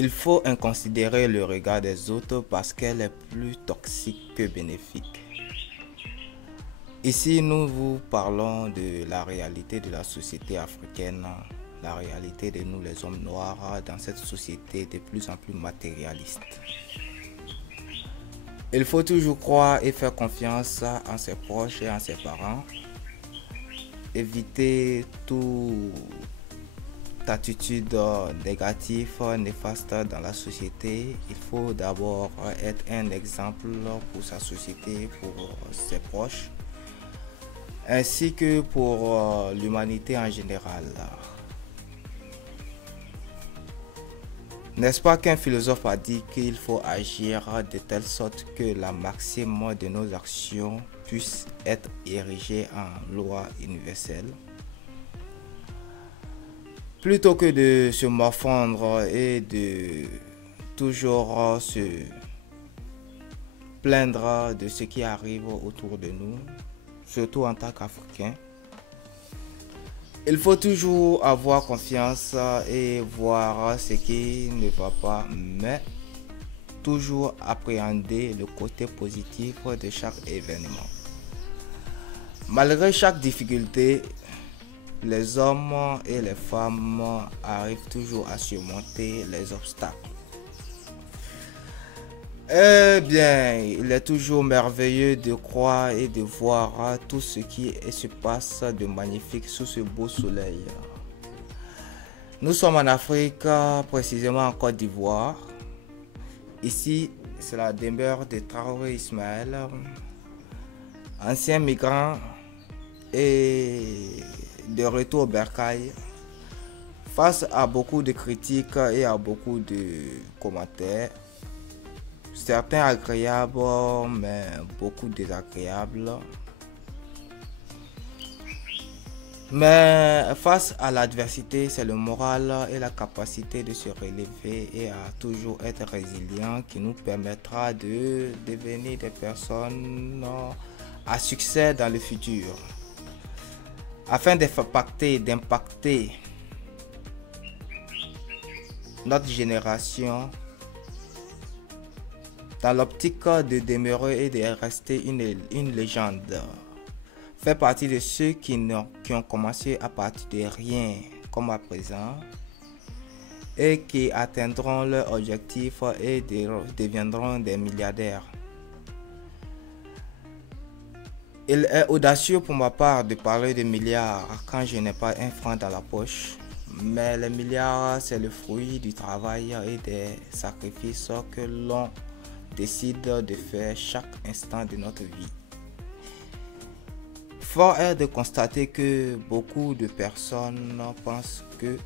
Il faut inconsidérer le regard des autres parce qu'elle est plus toxique que bénéfique. Ici, nous vous parlons de la réalité de la société africaine, la réalité de nous les hommes noirs dans cette société de plus en plus matérialiste. Il faut toujours croire et faire confiance en ses proches et en ses parents. Éviter toute attitude négative, néfaste dans la société. Il faut d'abord être un exemple pour sa société, pour ses proches, ainsi que pour l'humanité en général. N'est-ce pas qu'un philosophe a dit qu'il faut agir de telle sorte que la maxime de nos actions puisse être érigée en loi universelle? Plutôt que de se morfondre et de toujours se plaindre de ce qui arrive autour de nous, surtout en tant qu'Africains, il faut toujours avoir confiance et voir ce qui ne va pas, mais toujours appréhender le côté positif de chaque événement. Malgré chaque difficulté, les hommes et les femmes arrivent toujours à surmonter les obstacles. Eh bien, il est toujours merveilleux de croire et de voir tout ce qui se passe de magnifique sous ce beau soleil. Nous sommes en Afrique, précisément en Côte d'Ivoire. Ici, c'est la demeure de Traoré Ismaël, ancien migrant et de retour au bercail. Face à beaucoup de critiques et à beaucoup de commentaires, certains agréables, mais beaucoup désagréables. Mais face à l'adversité, c'est le moral et la capacité de se relever et à toujours être résilient qui nous permettra de devenir des personnes à succès dans le futur. Afin d'impacter notre génération, dans l'optique de demeurer et de rester une légende, fait partie de ceux qui ont commencé à partir de rien comme à présent et qui atteindront leur objectif et deviendront des milliardaires. Il est audacieux pour ma part de parler de milliards quand je n'ai pas un franc dans la poche, mais les milliards, c'est le fruit du travail et des sacrifices que l'on décide de faire chaque instant de notre vie. Fort est de constater que beaucoup de personnes pensent que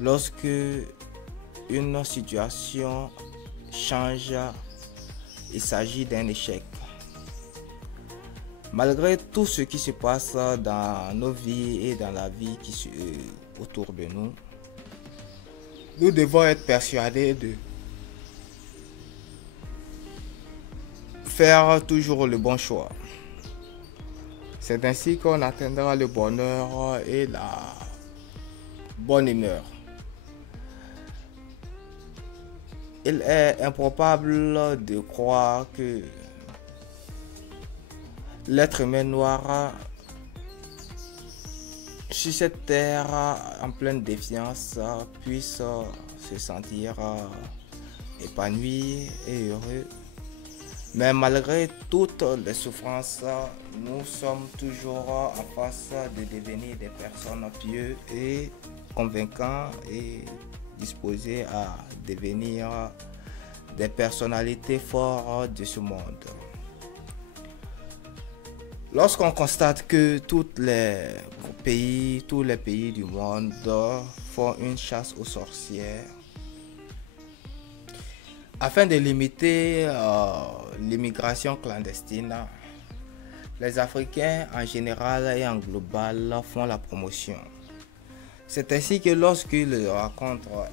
lorsque une situation change, il s'agit d'un échec. Malgré tout ce qui se passe dans nos vies et dans la vie qui est autour de nous, nous devons être persuadés de faire toujours le bon choix. C'est ainsi qu'on atteindra le bonheur et la bonne humeur. Il est improbable de croire que l'être humain noir sur cette terre en pleine défiance puisse se sentir épanoui et heureux. Mais malgré toutes les souffrances, nous sommes toujours en face de devenir des personnes pieuses et convaincantes et disposées à devenir des personnalités fortes de ce monde. Lorsqu'on constate que tous les pays du monde font une chasse aux sorcières, afin de limiter l'immigration clandestine, les Africains en général et en global font la promotion. C'est ainsi que lorsqu'ils rencontrent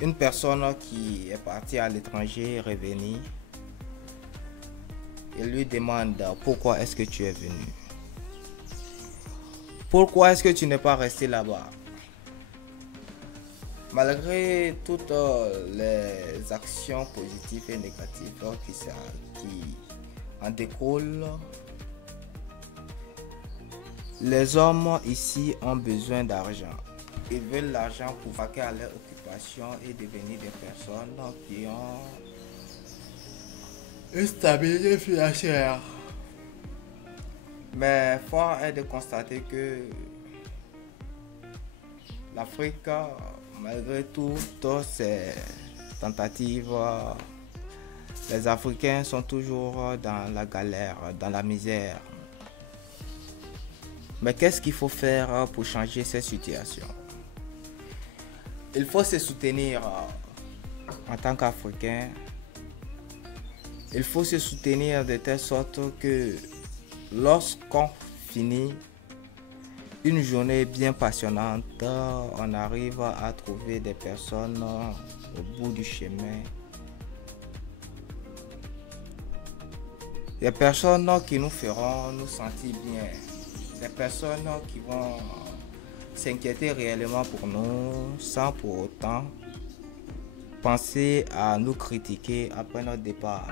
une personne qui est partie à l'étranger et revenue, ils lui demandent pourquoi est-ce que tu es venu. Pourquoi est-ce que tu n'es pas resté là-bas? Malgré toutes les actions positives et négatives qui en découlent, les hommes ici ont besoin d'argent. Ils veulent l'argent pour vaquer à leur occupation et devenir des personnes qui ont une stabilité financière. Mais fort est de constater que l'Afrique, malgré toutes ces tentatives, les Africains sont toujours dans la galère, dans la misère. Mais qu'est-ce qu'il faut faire pour changer cette situation? Il faut se soutenir en tant qu'Africain. Il faut se soutenir de telle sorte que lorsqu'on finit une journée bien passionnante, on arrive à trouver des personnes au bout du chemin. Des personnes qui nous feront nous sentir bien. Des personnes qui vont s'inquiéter réellement pour nous sans pour autant penser à nous critiquer après notre départ.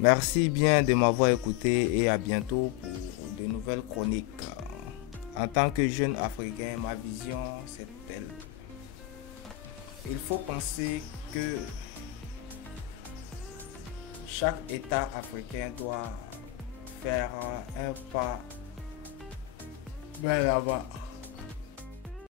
Merci bien de m'avoir écouté et à bientôt pour de nouvelles chroniques. En tant que jeune Africain, ma vision c'est telle. Il faut penser que chaque État africain doit faire un pas vers l'avant.